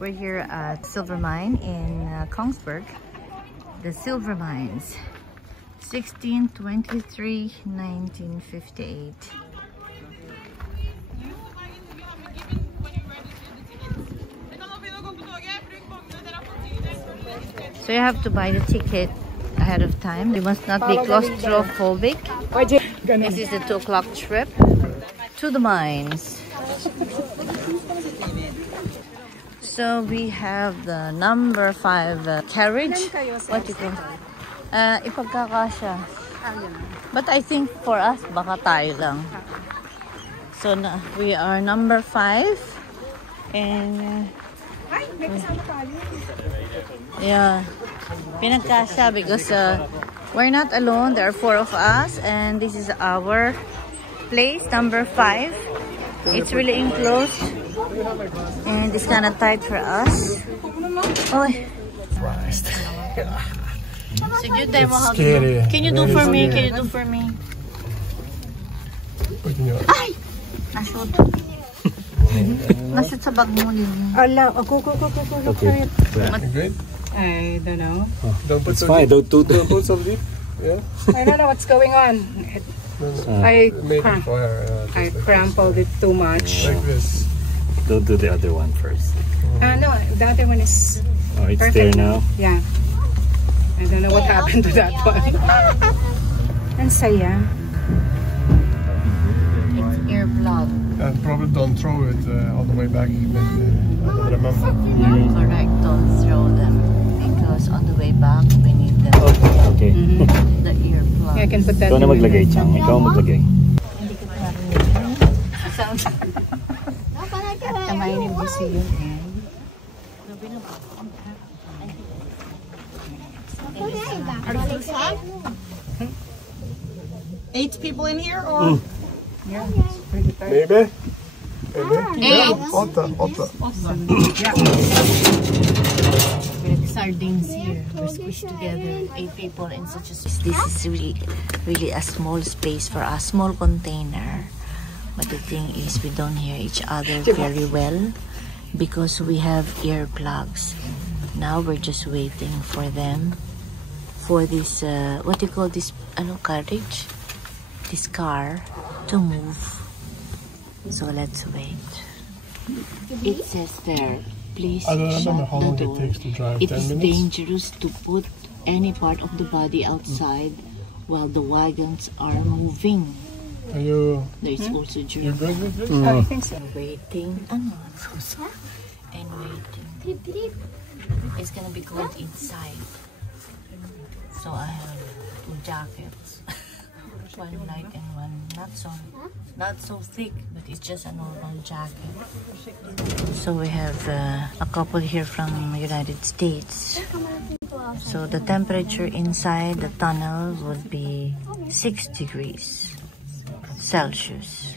We're here at silver mine in Kongsberg. The silver mines, 1623, 1958. So you have to buy the ticket ahead of time. You must not be claustrophobic. This is the 2 o'clock trip to the mines. So we have the number 5 carriage. What do you think? Ipagkakasya. But I think for us, baka tayo lang. So we are number 5. And yeah, pinagkasya because we're not alone. There are 4 of us, and this is our place, number 5. It's really enclosed, and it's kind of tight for us. Oh, so you demo how to do. Can you do for me? Can you do for me? Ay! Nashoot. Nashoot sa bag mo, Lily. Allah, go. Okay. Good? I don't know. Don't put some deep. Don't put some deep. Yeah. I don't know what's going on. I crumpled it too much. Like this. Don't do the other one first. No, the other one is Oh, it's perfect. there now? Yeah. I don't know what happened to that one. Ang saya. It's earplug. And probably don't throw it all the way back. But, I don't remember. Correct, don't throw them. Because on the way back, we need them. Okay. The earplug. I can put that Ikaw na in maglagay, the- Chang. Ikaw maglagay. Hindi ko narinig. At kamay ni Busi yun eh. 8 people in here, or? Yeah, it's pretty tight. Maybe. 8. 8. With sardines here, we're squished together. 8 people in such a space. This is really a small space for us, small container. But the thing is, we don't hear each other very well because we have earplugs. Now we're just waiting for them, for this what do you call this? Carriage? This car to move. So let's wait. It says there, please I don't remember shut how the long door. it takes to drive. It 10 is minutes? dangerous to put any part of the body outside while the wagons are moving. Are you? There's also You German. good with this? I think so. Waiting. And waiting. It's gonna be cold inside. So I have 2 jackets. One light and one not so thick, but it's just a normal jacket. So we have a couple here from United States. So the temperature inside the tunnel would be 6 degrees Celsius.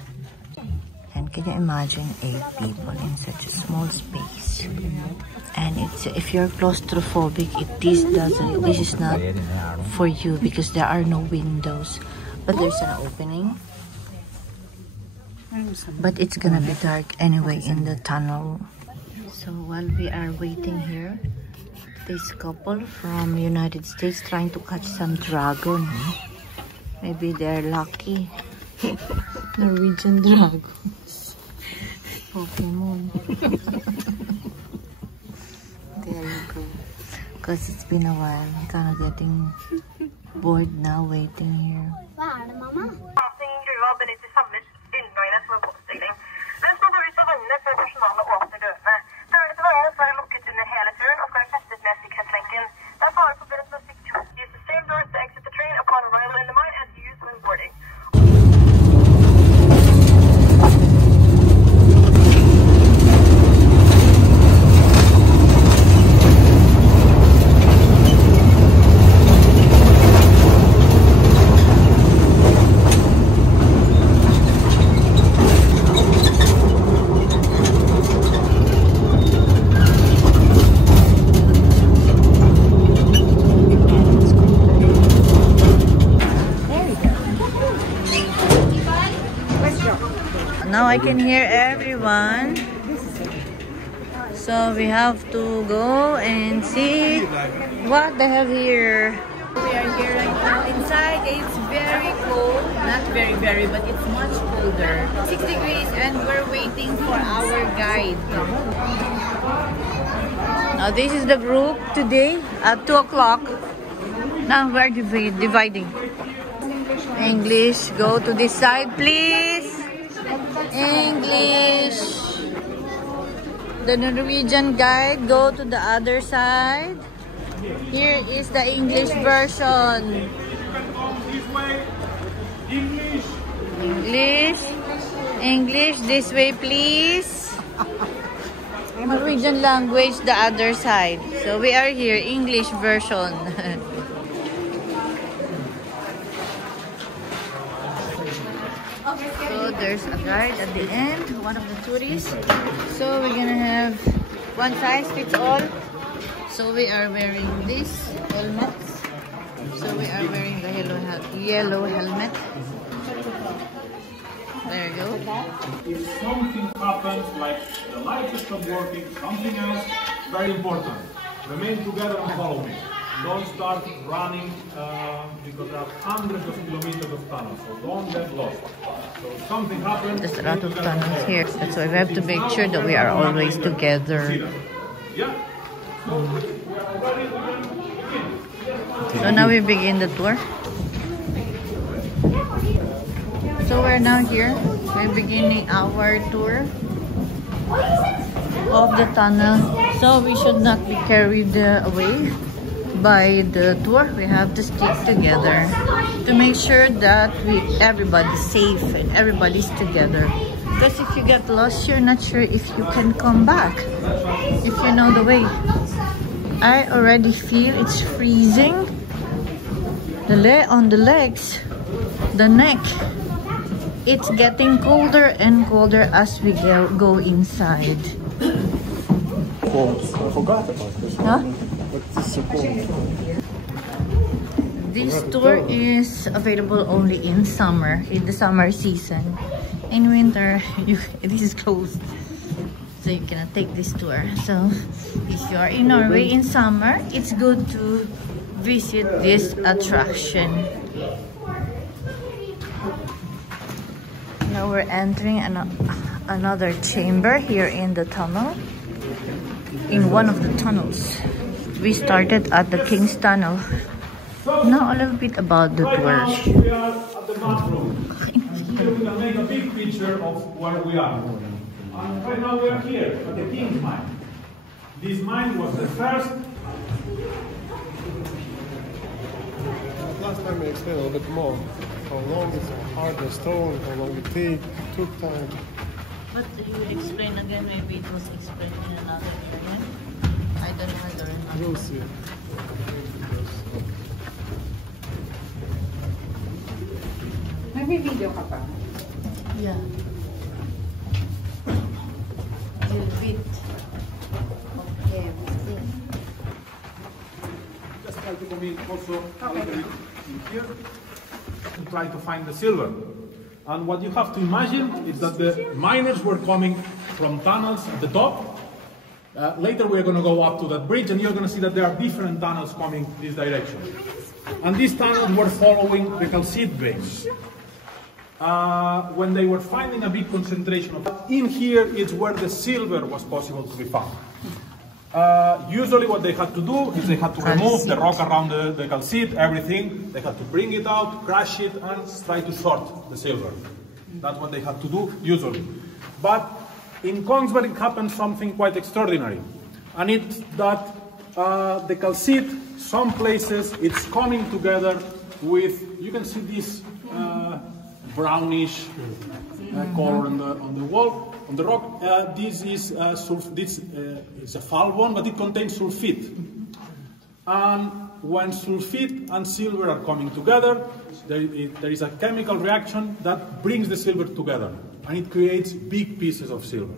And can you imagine 8 people in such a small space? And it's, if you're claustrophobic, this is not for you because there are no windows. But there's an opening. But it's gonna be dark anyway in the tunnel. So while we are waiting here, this couple from United States trying to catch some dragon. Maybe they're lucky. Norwegian dragons. Pokemon. There you go. Because it's been a while. I'm kind of getting bored now waiting here. Gruva benytter samme inngangen som en båtstilling. Mens man går ut av vannene før personalet åpner dørene. Dørene til vannene skal være lukket under hele turen og skal være festet med sikkerhetslenken. Det er bare forbundet med sikkerhet. Use the same doors to exit the train upon arrival in the mine as used when boarding. Now I can hear everyone. So we have to go and see what they have here. We are here right now. Inside it's very cold. Not very, but it's much colder. 6 degrees and we're waiting for our guide. Now this is the group today at 2 o'clock. Now we're dividing. English, go to this side please. English. The Norwegian guide, go to the other side. Here is the English version. English, this way please. Norwegian language, the other side. So we are here, English version. So there's a guide at the end, one of the tourists. So we're gonna have one size fits all. So we are wearing this helmets. So we are wearing the yellow helmet. There you go. If something happens, like the light stops working, something else, very important. Remain together and follow me. Don't start running because there are hundreds of kilometers of tunnels, so don't get lost. So if something happens, there's a lot of tunnels here. That's why we have to make sure that we are always together. Yeah. So now we begin the tour. So we're now here. We're beginning our tour of the tunnel. So we should not be carried away by the tour. We have to stick together to make sure that everybody's safe and everybody's together. Because if you get lost, you're not sure if you can come back, if you know the way. I already feel it's freezing. On the legs, the neck. It's getting colder and colder as we go inside. I forgot about this. Huh? But it's so cold. This tour is available only in summer, in the summer season. In winter, this is closed, so you cannot take this tour. So if you are in Norway in summer, it's good to visit this attraction. Now we're entering another chamber here in the tunnel, in one of the tunnels. We started at the King's Tunnel. Now a little bit about the tour. We are at the bathroom. Here we can make a big picture of where we are. And right now we are here at the King's Mine. This mine was the first. Last time I explained a little bit more. How long it's hard the stone, how long it took time. But you would explain again, maybe it was explained in another area. I don't remember. You'll see. May video ka pa? Yeah. A little bit. Okay. Just try to come in also a little bit in here and try to find the silver. And what you have to imagine is that the miners were coming from tunnels at the top. Later we're going to go up to that bridge and you're going to see that there are different tunnels coming this direction. And these tunnels were following the calcite veins. When they were finding a big concentration of in here, it's where the silver was possible to be found. Usually what they had to do is they had to remove the rock around the calcite, everything. They had to bring it out, crush it, and try to sort the silver. That's what they had to do, usually. But in Kongsberg, it happened something quite extraordinary. And it's that the calcite, some places, it's coming together with, you can see this brownish color on the wall, on the rock. This is a falbon, but it contains sulfite. And when sulfite and silver are coming together, there is a chemical reaction that brings the silver together, and it creates big pieces of silver.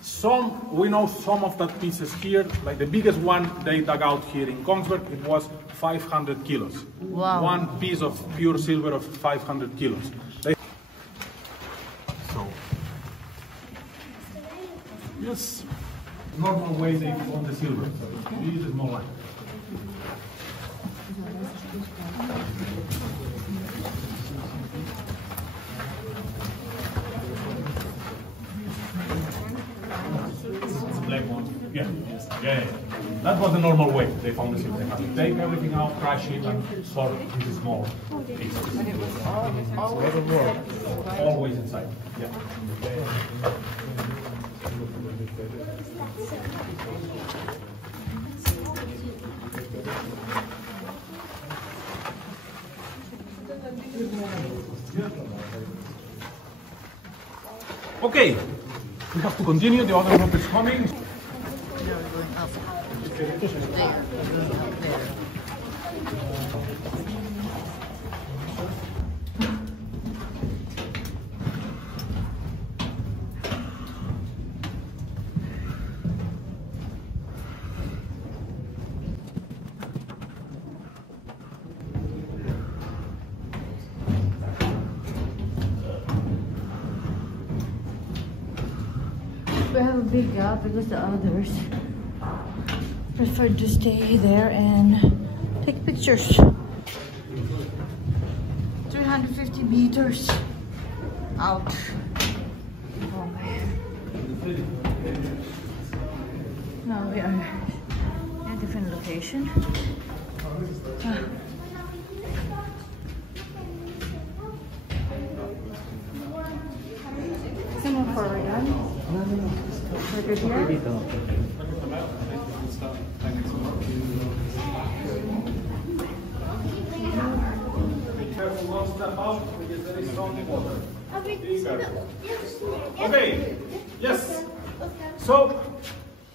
So we know some of that pieces here, like the biggest one they dug out here in Kongsberg, it was 500 kilos. Wow. One piece of pure silver of 500 kilos. Yes. Normal way they found the silver. So this is more like. Black one. Yeah. Yeah. That was the normal way they found the silver. They had to take everything out, crush it, and sort it into small pieces. And it was Always inside. Yeah. Okay, we have to continue. The other group is coming. No, we're going up. There. We're going up there. We have a big gap because the others preferred to stay there and take pictures. 350 meters out. Now we are in a different location. some of Korean. Like here. One step out because there is strong water. Okay, yes. So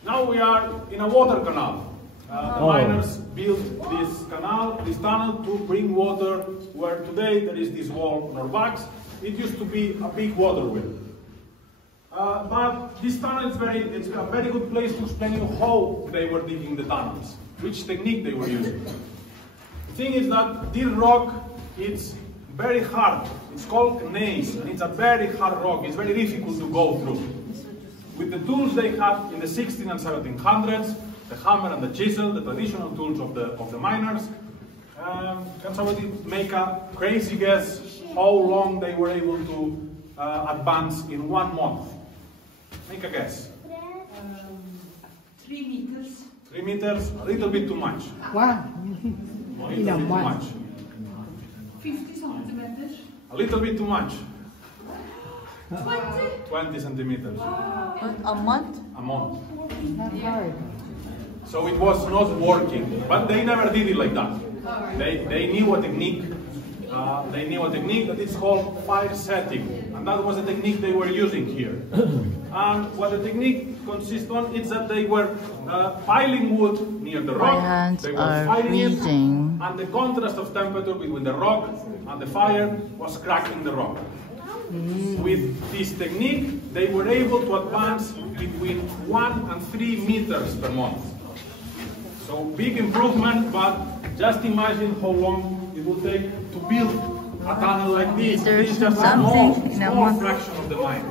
now we are in a water canal. The miners built this canal, this tunnel to bring water where today there is this wall on our backs. It used to be a big waterway. But this tunnel it's a very good place to explain you how they were digging the tunnels, which technique they were using. The thing is that this rock, it's very hard. It's called gneiss, and it's a very hard rock. It's very difficult to go through. With the tools they had in the 1600s and 1700s, the hammer and the chisel, the traditional tools of the miners, can somebody make a crazy guess how long they were able to advance in 1 month? Make a guess. 3 meters. 3 meters? A little bit too much. Wow. A little bit too much. 50 centimeters. A little bit too much. 20. 20 centimeters. But a month? A month. Not hard. So it was not working, but they never did it like that. They knew a technique. They knew a technique that is called fire setting, and that was the technique they were using here. And what the technique consists on is that they were piling wood near the rock. My hands they were are firing it, freezing. and the contrast of temperature between the rock and the fire was cracking the rock. With this technique, they were able to advance between 1 and 3 meters per month. So big improvement, but just imagine how long it will take to build a tunnel like this. There's It's just a something in a small month. fraction of the mine.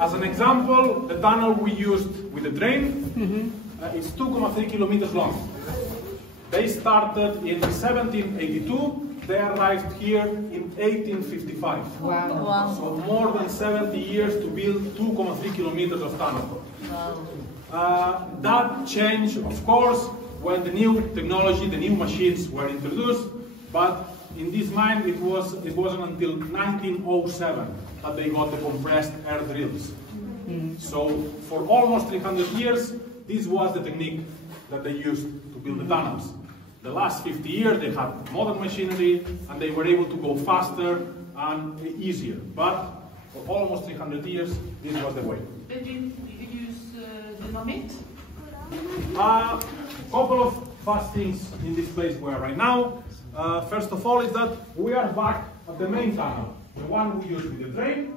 As an example, the tunnel we used with the train is 2.3 kilometers long. They started in 1782. They arrived here in 1855. Wow. Wow. So more than 70 years to build 2.3 kilometers of tunnel. Wow. That changed, of course, when the new technology, the new machines were introduced. But in this mine, it wasn't until 1907 that they got the compressed air drills. So for almost 300 years, this was the technique that they used to build the tunnels. The last 50 years, they had modern machinery, and they were able to go faster and easier. But for almost 300 years, this was the way. Did you use dynamite? A couple of fast things in this place we are right now. First of all is that we are back at the main tunnel. The one we used with the train.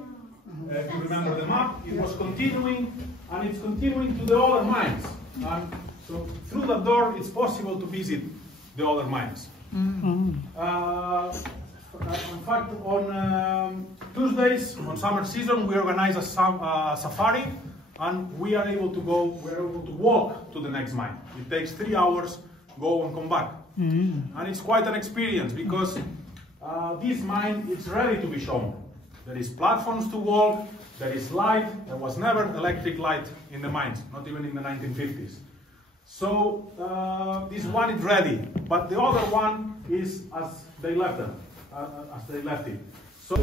If you remember the map, it was continuing, and it's continuing to the other mines. And so through that door, it's possible to visit the other mines. In fact, on Tuesdays, on summer season, we organize a safari, and we are able to walk to the next mine. It takes 3 hours, go and come back. And it's quite an experience because this mine is ready to be shown. There is platforms to walk, there is light. There was never electric light in the mines, not even in the 1950s. So this one is ready, but the other one is as they left them, it. So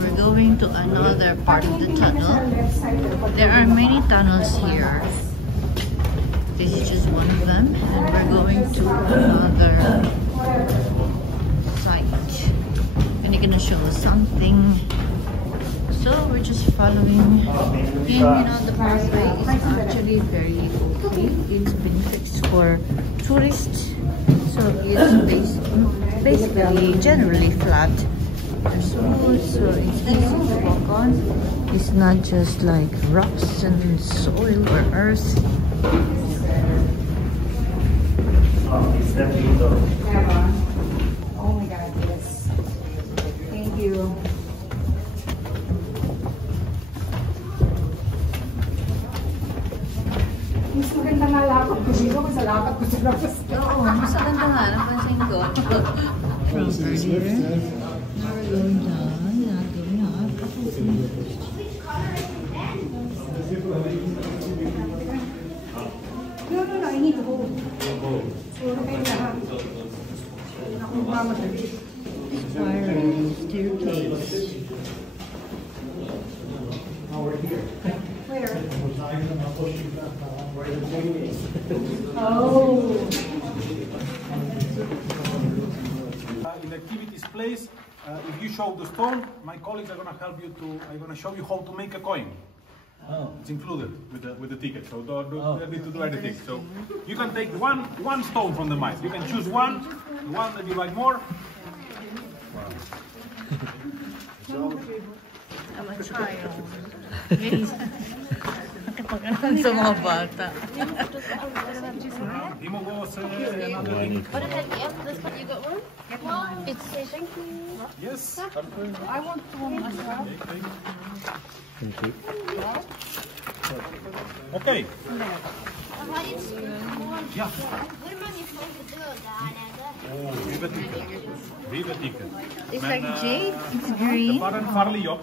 we're going to another part of the tunnel. There are many tunnels here. This is just one of them, and we're going to another site. And they're gonna show us something. So we're just following. And you know, the pathway is actually very okay. It's been fixed for tourists. So it's basically generally flat. They're smooth, so it's easy to walk on. It's not just like rocks and soil or earth. Oh my God, yes. Thank you. Mas maganda nga lakad ko dito kasi lakad ko sa labas. Oo, mas maganda nga. Napansin ko. From earlier. Now we're going down. Not going up. No, I need to hold. Puro kayo lahat. Nakuha madali. Spiral staircase. Where? Oh. In the activities place, if you show the stone, my colleagues are going to help you I'm going to show you how to make a coin. Oh. It's included with the ticket, so don't need to do anything. So you can take one stone from the mine. You can choose one that you like more. Wow. I'm a child. Kapag sa mga bata. What is it? This one, you got one? It's thank you. Yes. I want one as well. Thank you. Okay. Ja. Vive ticket. It's like jade. It's green. Parang farliok.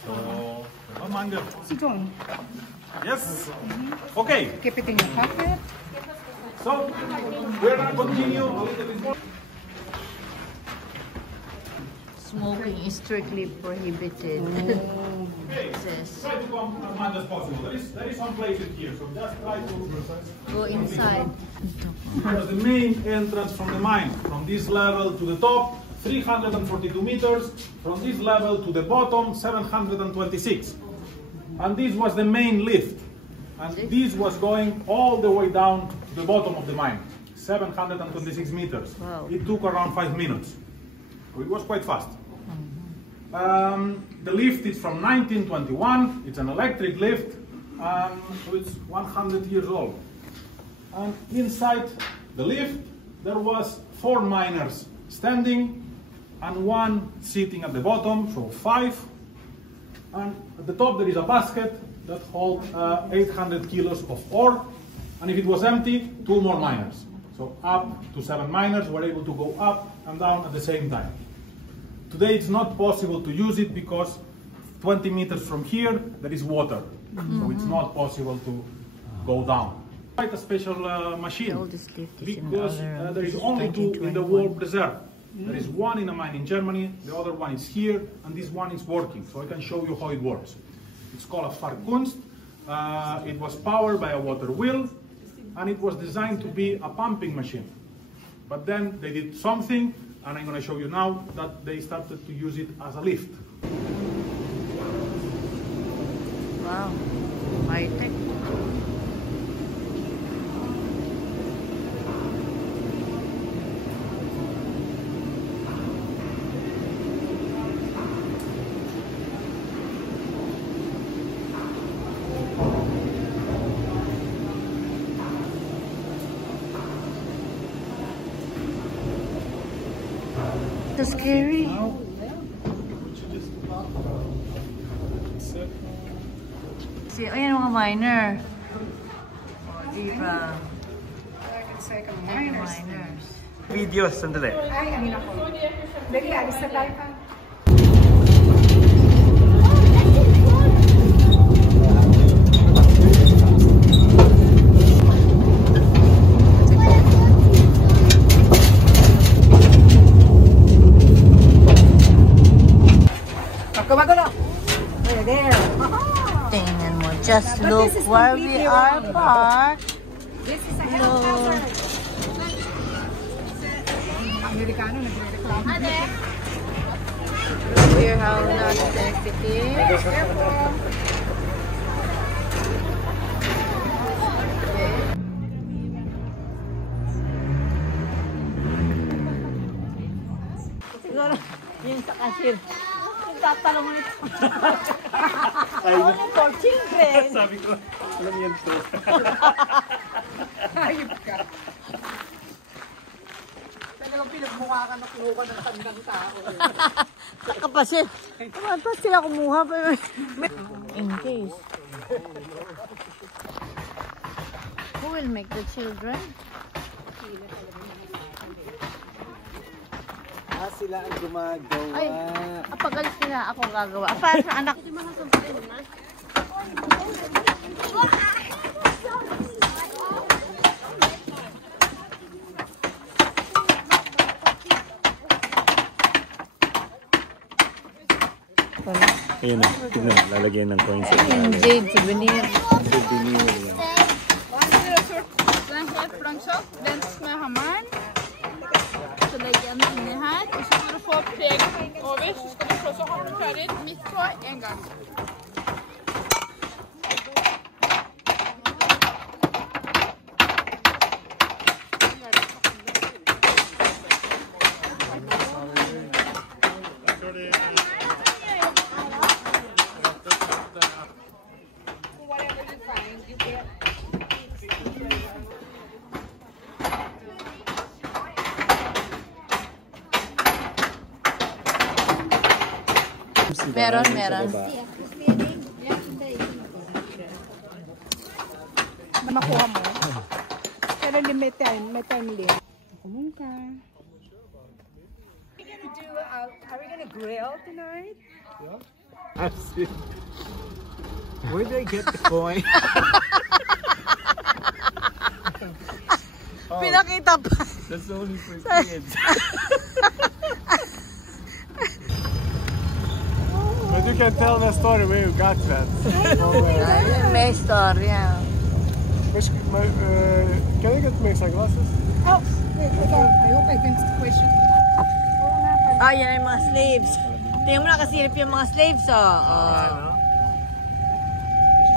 So, mango. Sit down. Yes. Okay. Keep it in your pocket. So, we're going to continue a little bit more. Smoking is strictly prohibited. Okay. Says. Try to come as much as possible. There is some places here, so just try to Go inside. Here's the main entrance from the mine. From this level to the top, 342 meters. From this level to the bottom, 726. And this was the main lift. And this was going all the way down to the bottom of the mine, 726 meters. Wow. It took around 5 minutes. So it was quite fast. The lift is from 1921. It's an electric lift, so it's 100 years old. And inside the lift, there was 4 miners standing and 1 sitting at the bottom, so 5. And at the top there is a basket that holds 800 kilos of ore. And if it was empty, 2 more miners. So up to 7 miners were able to go up and down at the same time. Today it's not possible to use it because 20 meters from here there is water. So it's not possible to go down. Quite a special machine because there is only 2 in the world preserved. There is 1 in a mine in Germany, the other one is here, and this one is working. So I can show you how it works. It's called a Fahrkunst. It was powered by a water wheel, and it was designed to be a pumping machine. But then they did something, and I'm going to show you now that they started to use it as a lift. Wow, high tech. too scary. See, ayan mga miner. Oh, diba? Miners. Videos, sandali. Ay, ano ako. Dali, alis na tayo pa. Tingnan mo, just look where we are parked. This is a helicopter. Amerikano nagre-reklamo. Here how not sensitive. Siguro, yun sa cashier. Tatalong mo nito. Only for children. Sabi ko, alam yan to. Ayop ka. Talagang pinagmukha ka na kumuha ng tandang tao. Saka pa siya. Naman pa sila kumuha. In case. Who will make the children? Sila ang gumagawa. Ay, pagalis nila ako gagawa. Para sa anak. Ayun na, tignan, lalagyan ng coins. Yung jade, souvenir. Souvenir yan. Franskap, dansk med hammeren. Så legger jeg den inni her, og så skal du få preg over, så skal du slå så hardt du klarer midt på en gang. Meron. Makuha mo. Pero may time limit. Kumungka. Are we gonna grill tonight? Yeah. Where did I get the coin? Pinakita pa. That's only for kids. But you can tell the story where you got that. May storya. Can you get me sunglasses? Oh, wait, hold on. I hope I can question. Ah, yan yung mga slaves. Tingnan mo na kasilip yung mga slaves, oh.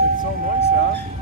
It's so nice, huh?